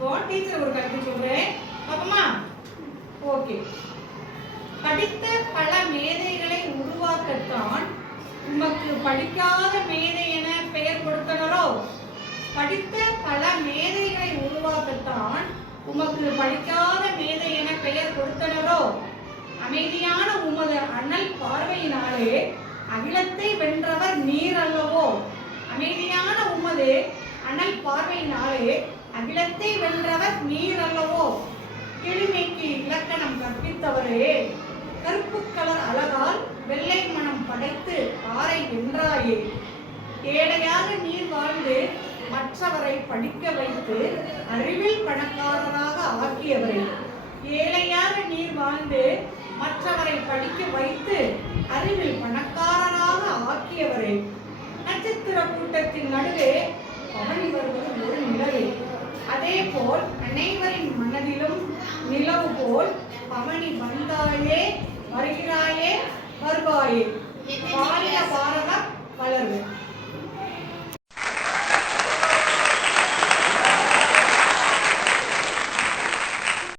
இப்போ டீச்சர் ஒரு கருத்து சொல்றேன் பாப்போமா? ஓகே. படித்த பல மேதைகளை உருவாக்கத்தான் உமக்கு படிக்காத மேதை என பெயர் கொடுத்தனரோ? படித்த பல மேதைகளை உருவாக்கத்தான் உமக்கு படிக்காத மேதை என பெயர் கொடுத்தனரோ? அமைதியான உமது அனல் பார்வையினாலே அகிலத்தை வென்றவர் நீர் அல்லவோ? அமைதியான உமது அனல் பார்வையினாலே அகிலத்தை வென்றவர் நீர் அல்லவோ? எளிமைக்கு இலக்கணம் கற்பித்தவரே, கருப்பு கலர் அழகால் வெள்ளை மனம் படைத்து ஆரை வென்றாயே. ஏழையாக நீர் வாழ்ந்து மற்றவரை படிக்க வைத்து அறிவில் பணக்காரராக ஆக்கியவரே. ஏழையாக நீர் வாழ்ந்து மற்றவரை படிக்க வைத்து அறிவில் பணக்காரராக ஆக்கியவரே. நட்சத்திர கூட்டத்தின் நடுவே பவனி வருவது ஒரு நிலவே. அதே போல் அனைவரின் மனதிலும் நிலவு போல் பவனி வந்தாயே, வருகிறாயே, வருவாயே. பாரத பாரதம் வளர்வு.